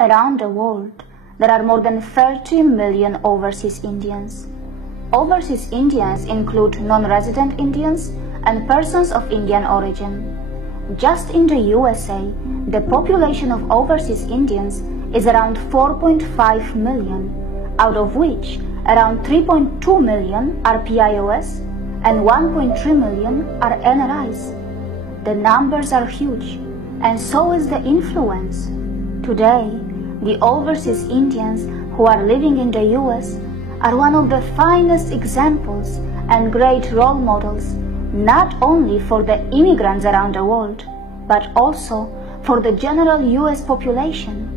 Around the world, there are more than 30 million overseas Indians. Overseas Indians include non-resident Indians and persons of Indian origin. Just in the USA, the population of overseas Indians is around 4.5 million, out of which around 3.2 million are PIOS and 1.3 million are NRIs. The numbers are huge, and so is the influence. Today, the overseas Indians who are living in the US are one of the finest examples and great role models, not only for the immigrants around the world, but also for the general US population.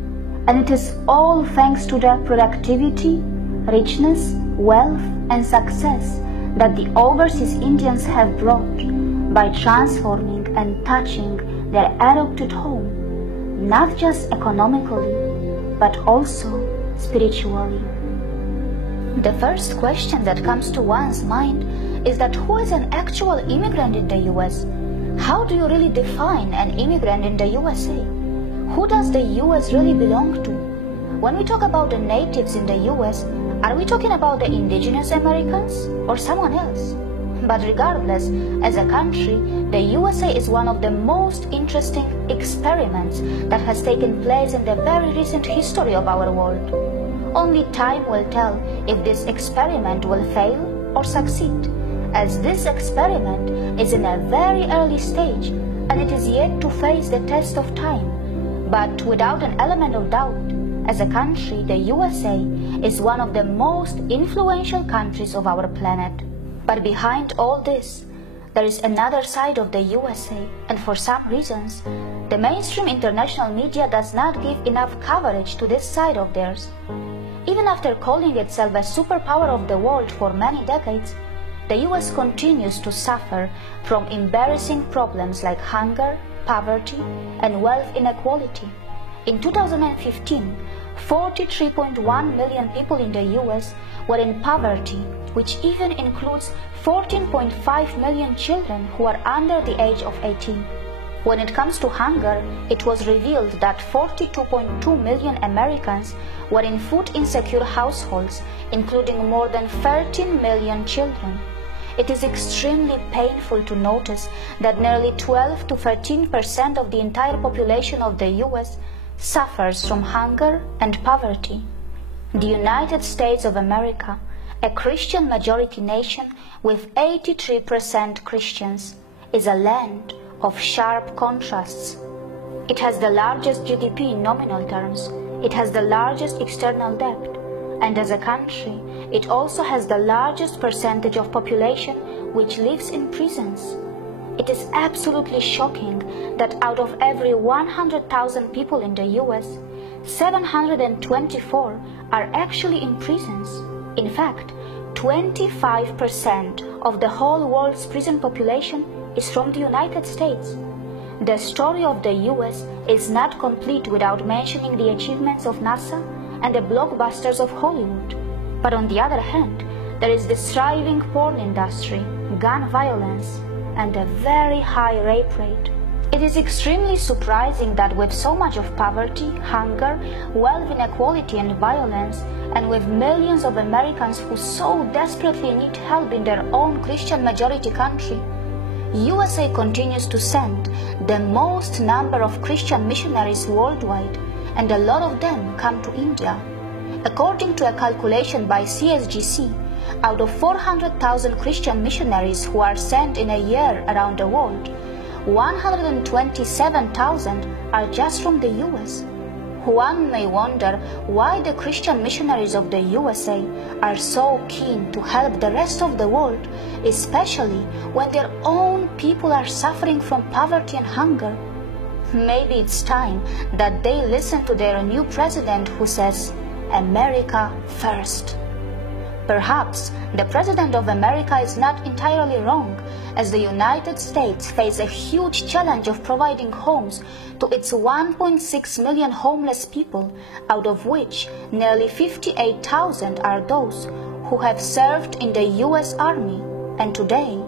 And it is all thanks to the productivity, richness, wealth, and success that the overseas Indians have brought by transforming and touching their adopted home, not just economically, but also spiritually. The first question that comes to one's mind is that who is an actual immigrant in the US? How do you really define an immigrant in the USA? Who does the US really belong to? When we talk about the natives in the US, are we talking about the indigenous Americans or someone else? But regardless, as a country, the USA is one of the most interesting experiments that has taken place in the very recent history of our world. Only time will tell if this experiment will fail or succeed, as this experiment is in a very early stage and it is yet to face the test of time. But without an element of doubt, as a country, the USA is one of the most influential countries of our planet. But behind all this, there is another side of the USA, and for some reasons, the mainstream international media does not give enough coverage to this side of theirs. Even after calling itself a superpower of the world for many decades, the US continues to suffer from embarrassing problems like hunger, poverty, and wealth inequality. In 2015, 43.1 million people in the US were in poverty, which even includes 14.5 million children who are under the age of 18. When it comes to hunger, it was revealed that 42.2 million Americans were in food-insecure households, including more than 13 million children. It is extremely painful to notice that nearly 12 to 13% of the entire population of the US suffers from hunger and poverty. The United States of America, a Christian majority nation with 83% Christians, is a land of sharp contrasts. It has the largest GDP in nominal terms, it has the largest external debt, and as a country, it also has the largest percentage of population which lives in prisons. It is absolutely shocking that out of every 100,000 people in the US, 724 are actually in prisons. In fact, 25% of the whole world's prison population is from the United States. The story of the US is not complete without mentioning the achievements of NASA and the blockbusters of Hollywood. But on the other hand, there is the thriving porn industry, gun violence, and a very high rape rate. It is extremely surprising that with so much of poverty, hunger, wealth inequality and violence, and with millions of Americans who so desperately need help in their own Christian majority country, USA continues to send the most number of Christian missionaries worldwide, and a lot of them come to India. According to a calculation by CSGC, out of 400,000 Christian missionaries who are sent in a year around the world, 127,000 are just from the US. One may wonder why the Christian missionaries of the USA are so keen to help the rest of the world, especially when their own people are suffering from poverty and hunger. Maybe it's time that they listen to their new president who says, "America first." Perhaps the President of America is not entirely wrong, as the United States faces a huge challenge of providing homes to its 1.6 million homeless people, out of which nearly 58,000 are those who have served in the US Army, and today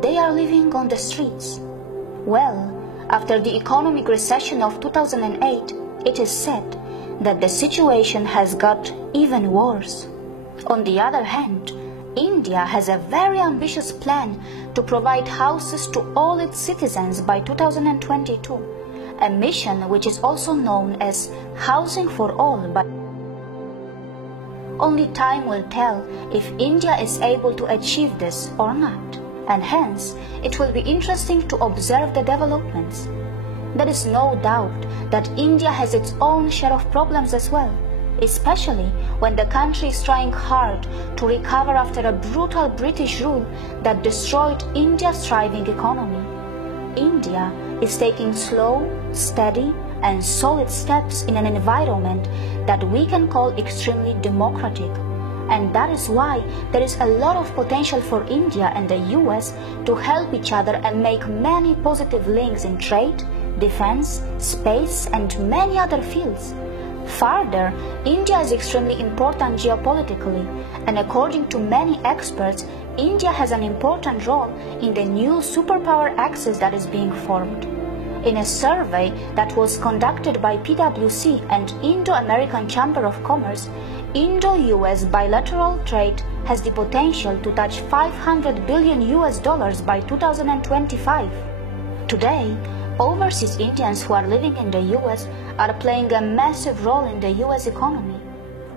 they are living on the streets. Well, after the economic recession of 2008, it is said that the situation has got even worse. On the other hand, India has a very ambitious plan to provide houses to all its citizens by 2022, a mission which is also known as Housing for All. But only time will tell if India is able to achieve this or not, and hence it will be interesting to observe the developments. There is no doubt that India has its own share of problems as well, especially when the country is trying hard to recover after a brutal British rule that destroyed India's thriving economy. India is taking slow, steady, and solid steps in an environment that we can call extremely democratic. And that is why there is a lot of potential for India and the US to help each other and make many positive links in trade, defense, space, and many other fields. Further, India is extremely important geopolitically, and according to many experts, India has an important role in the new superpower axis that is being formed. In a survey that was conducted by PwC and Indo-American Chamber of Commerce, Indo-US bilateral trade has the potential to touch $500 billion by 2025. Today, overseas Indians who are living in the US are playing a massive role in the US economy.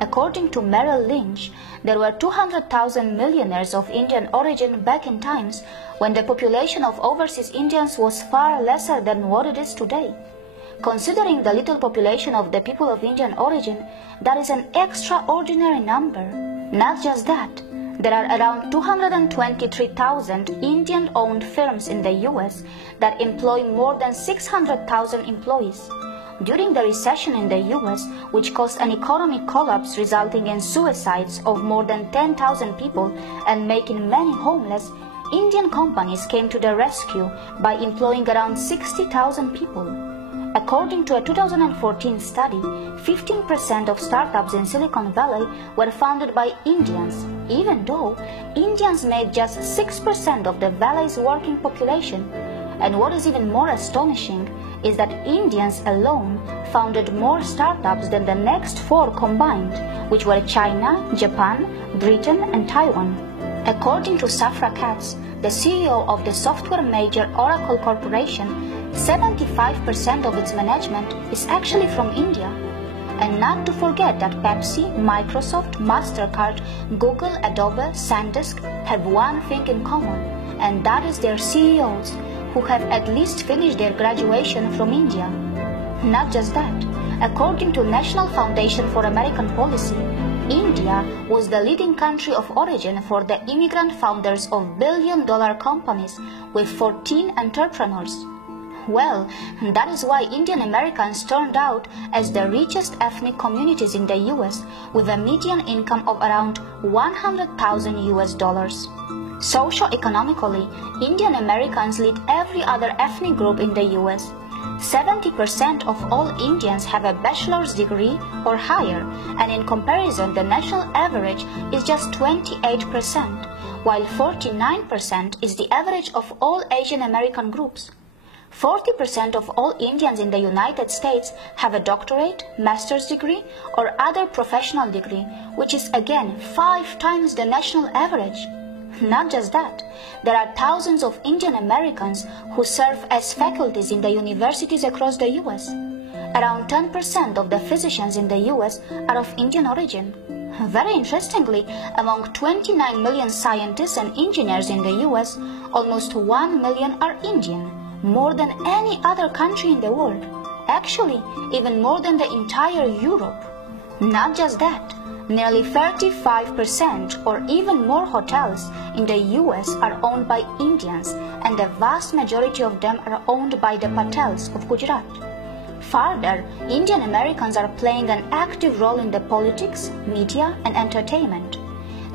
According to Merrill Lynch, there were 200,000 millionaires of Indian origin back in times when the population of overseas Indians was far lesser than what it is today. Considering the little population of the people of Indian origin, that is an extraordinary number. Not just that, there are around 223,000 Indian-owned firms in the US that employ more than 600,000 employees. During the recession in the US, which caused an economic collapse resulting in suicides of more than 10,000 people and making many homeless, Indian companies came to the rescue by employing around 60,000 people. According to a 2014 study, 15% of startups in Silicon Valley were founded by Indians, even though Indians made just 6% of the valley's working population. And what is even more astonishing is that Indians alone founded more startups than the next four combined, which were China, Japan, Britain, and Taiwan. According to Safra Katz, the CEO of the software major Oracle Corporation, 75% of its management is actually from India. And not to forget that Pepsi, Microsoft, MasterCard, Google, Adobe, SanDisk have one thing in common, and that is their CEOs, who have at least finished their graduation from India. Not just that, according to National Foundation for American Policy, India was the leading country of origin for the immigrant founders of billion-dollar companies with 14 entrepreneurs. Well, that is why Indian Americans turned out as the richest ethnic communities in the US with a median income of around $100,000. Socio-economically, Indian Americans lead every other ethnic group in the US. 70% of all Indians have a bachelor's degree or higher, and in comparison the national average is just 28%, while 49% is the average of all Asian American groups. 40% of all Indians in the United States have a doctorate, master's degree, or other professional degree, which is again 5 times the national average. Not just that, there are thousands of Indian Americans who serve as faculties in the universities across the US. Around 10% of the physicians in the US are of Indian origin. Very interestingly, among 29 million scientists and engineers in the US, almost 1 million are Indian, more than any other country in the world. Actually, even more than the entire Europe. Not just that, nearly 35% or even more hotels in the US are owned by Indians, and the vast majority of them are owned by the Patels of Gujarat. Further, Indian Americans are playing an active role in the politics, media, and entertainment.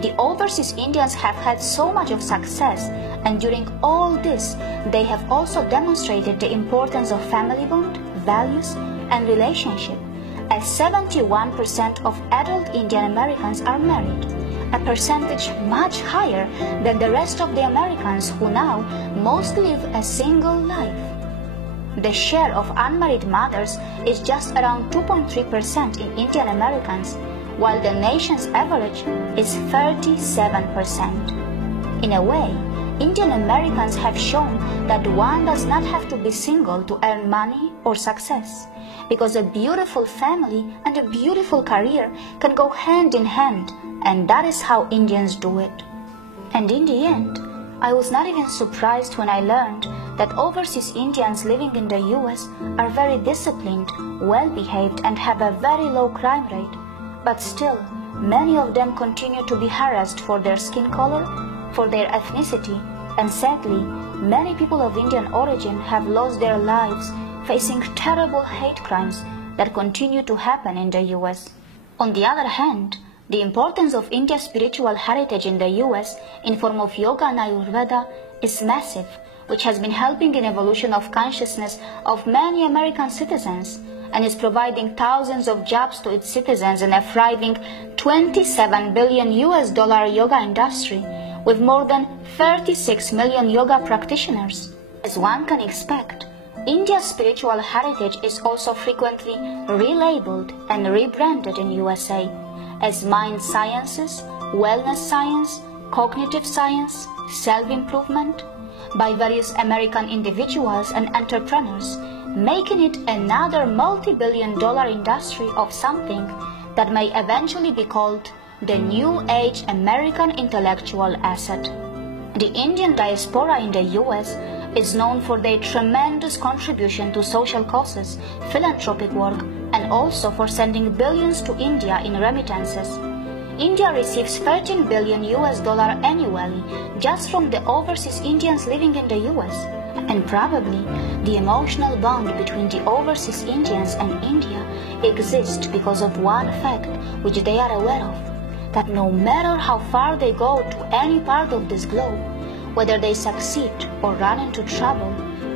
The overseas Indians have had so much of success, and during all this, they have also demonstrated the importance of family bond, values, and relationship, as 71% of adult Indian Americans are married, a percentage much higher than the rest of the Americans who now mostly live a single life. The share of unmarried mothers is just around 2.3% in Indian Americans, while the nation's average is 37%. In a way, Indian Americans have shown that one does not have to be single to earn money or success, because a beautiful family and a beautiful career can go hand in hand, and that is how Indians do it. And in the end, I was not even surprised when I learned that overseas Indians living in the US are very disciplined, well-behaved, and have a very low crime rate. But still, many of them continue to be harassed for their skin color, for their ethnicity, and sadly, many people of Indian origin have lost their lives facing terrible hate crimes that continue to happen in the US. On the other hand, the importance of India's spiritual heritage in the US in form of yoga and Ayurveda is massive, which has been helping in evolution of consciousness of many American citizens and is providing thousands of jobs to its citizens in a thriving $27 billion yoga industry with more than 36 million yoga practitioners. As one can expect, India's spiritual heritage is also frequently relabeled and rebranded in USA as mind sciences, wellness science, cognitive science, self-improvement by various American individuals and entrepreneurs, making it another multi-billion-dollar industry of something that may eventually be called the New Age American intellectual asset. The Indian diaspora in the US is known for their tremendous contribution to social causes, philanthropic work, and also for sending billions to India in remittances. India receives $13 billion annually just from the overseas Indians living in the US. And probably the emotional bond between the overseas Indians and India exists because of one fact which they are aware of, that no matter how far they go to any part of this globe, whether they succeed or run into trouble,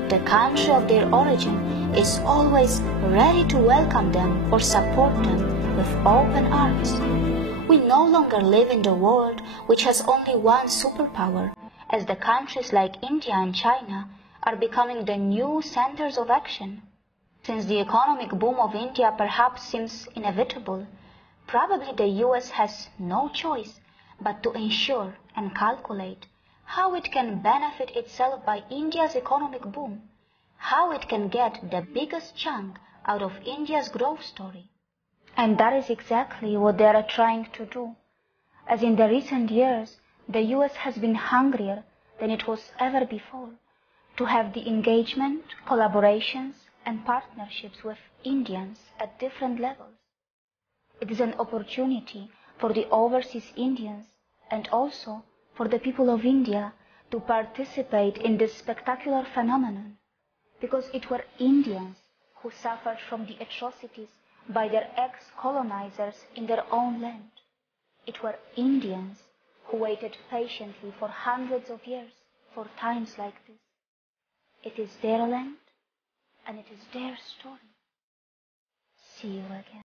the country of their origin is always ready to welcome them or support them with open arms. We no longer live in the world which has only one superpower, as the countries like India and China are becoming the new centers of action. Since the economic boom of India perhaps seems inevitable, probably the US has no choice but to ensure and calculate how it can benefit itself by India's economic boom, how it can get the biggest chunk out of India's growth story. And that is exactly what they are trying to do, as in the recent years, the US has been hungrier than it was ever before to have the engagement, collaborations, and partnerships with Indians at different levels. It is an opportunity for the overseas Indians and also for the people of India to participate in this spectacular phenomenon, because it were Indians who suffered from the atrocities by their ex-colonizers in their own land. It were Indians who waited patiently for hundreds of years for times like this. It is their land and it is their story. See you again.